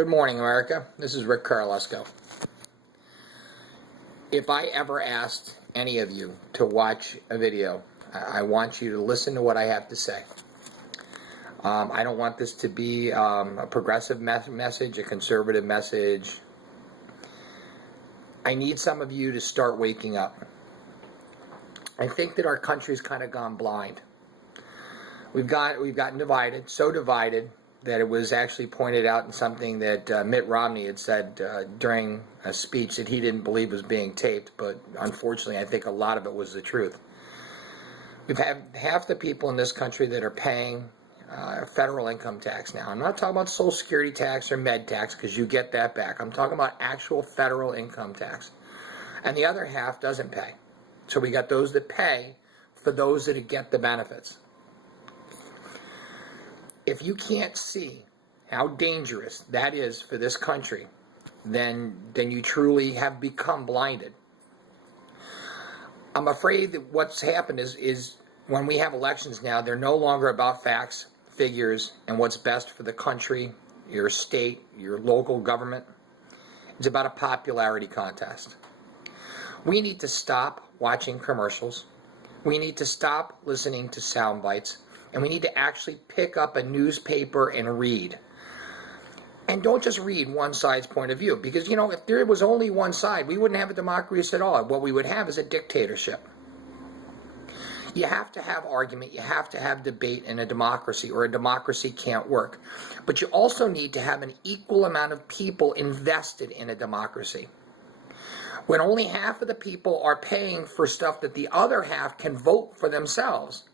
Good morning, America. This is Rick Carlesco. If I ever asked any of you to watch a video, I want you to listen to what I have to say. I don't want this to be a progressive message, a conservative message. I need some of you to start waking up. I think that our country's kind of gone blind. We've gotten divided, so divided that it was actually pointed out in something that Mitt Romney had said during a speech that he didn't believe was being taped, but unfortunately I think a lot of it was the truth. We've had half the people in this country that are paying federal income tax now. I'm not talking about Social Security tax or med tax, because you get that back. I'm talking about actual federal income tax. And the other half doesn't pay. So we got those that pay for those that get the benefits. If you can't see how dangerous that is for this country, then you truly have become blinded. I'm afraid that what's happened is when we have elections now, they're no longer about facts, figures, and what's best for the country, your state, your local government. It's about a popularity contest. We need to stop watching commercials. We need to stop listening to sound bites. And we need to actually pick up a newspaper and read. And don't just read one side's point of view. Because, if there was only one side, we wouldn't have a democracy at all. What we would have is a dictatorship. You have to have argument. You have to have debate in a democracy, or a democracy can't work. But you also need to have an equal amount of people invested in a democracy. When only half of the people are paying for stuff that the other half can vote for themselves,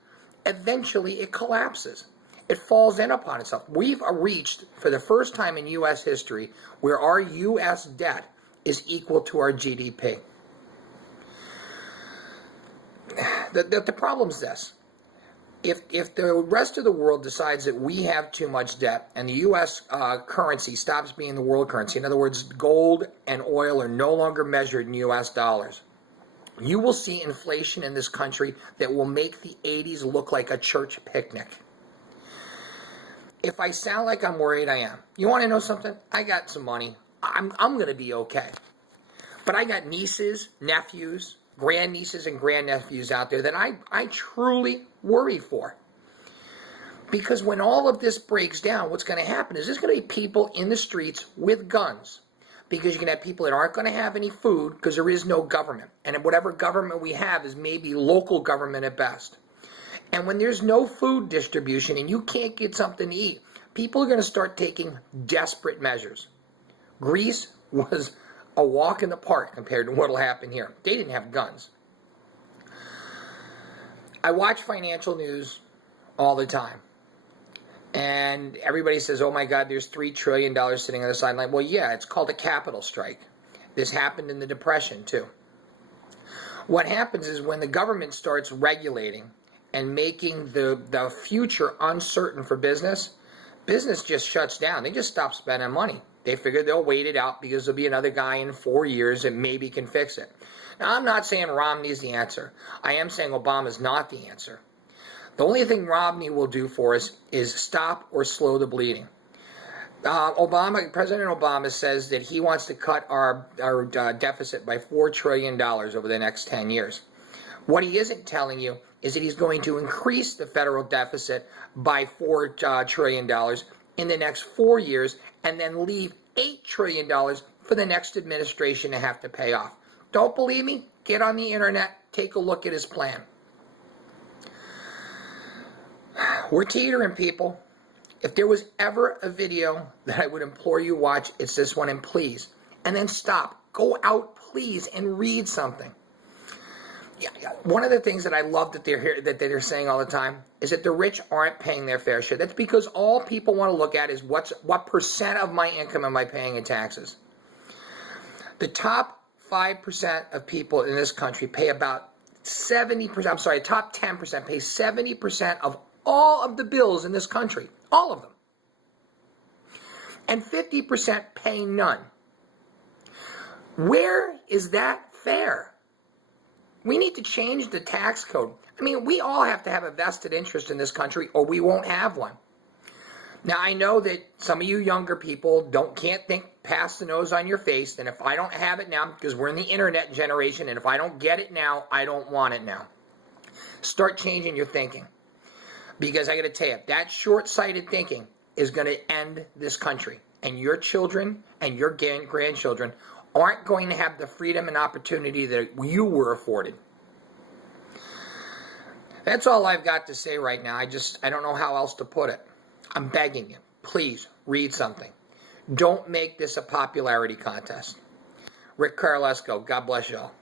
eventually it collapses. It falls in upon itself. We've reached, for the first time in U.S. history, where our U.S. debt is equal to our GDP. The problem is this. If the rest of the world decides that we have too much debt and the U.S. currency stops being the world currency, in other words, gold and oil are no longer measured in U.S. dollars, you will see inflation in this country that will make the 80s look like a church picnic. If I sound like I'm worried, I am. You want to know something? I got some money. I'm going to be okay. But I got nieces, nephews, grandnieces, and grandnephews out there that I truly worry for. Because when all of this breaks down, what's going to happen is there's going to be people in the streets with guns. Because you can have people that aren't going to have any food because there is no government. And whatever government we have is maybe local government at best. And when there's no food distribution and you can't get something to eat, people are going to start taking desperate measures. Greece was a walk in the park compared to what will happen here. They didn't have guns. I watch financial news all the time. And everybody says, oh my God, there's $3 trillion sitting on the sideline. Well, yeah, it's called a capital strike. This happened in the Depression, too. What happens is when the government starts regulating and making the future uncertain for business, business just shuts down. They just stop spending money. They figure they'll wait it out because there'll be another guy in 4 years that maybe can fix it. Now, I'm not saying Romney's the answer. I am saying Obama's not the answer. The only thing Romney will do for us is stop or slow the bleeding. President Obama says that he wants to cut our deficit by $4 trillion over the next 10 years. What he isn't telling you is that he's going to increase the federal deficit by $4 trillion in the next 4 years and then leave $8 trillion for the next administration to have to pay off. Don't believe me? Get on the internet, take a look at his plan. We're teetering, people. If there was ever a video that I would implore you watch, it's this one, and please. And then stop. Go out, please, and read something. Yeah, one of the things that I love that they're saying all the time is that the rich aren't paying their fair share. That's because all people want to look at is what percent of my income am I paying in taxes. The top 5% of people in this country pay about 70%, I'm sorry, top 10% pay 70% of all of the bills in this country. All of them. And 50% pay none. Where is that fair? We need to change the tax code. I mean, we all have to have a vested interest in this country or we won't have one. Now, I know that some of you younger people can't think past the nose on your face, and if I don't have it now, because we're in the internet generation, and if I don't get it now, I don't want it now. Start changing your thinking. Because I got to tell you, that short-sighted thinking is going to end this country. And your children and your grandchildren aren't going to have the freedom and opportunity that you were afforded. That's all I've got to say right now. I don't know how else to put it. I'm begging you, please read something. Don't make this a popularity contest. Rick Carlesco, God bless y'all.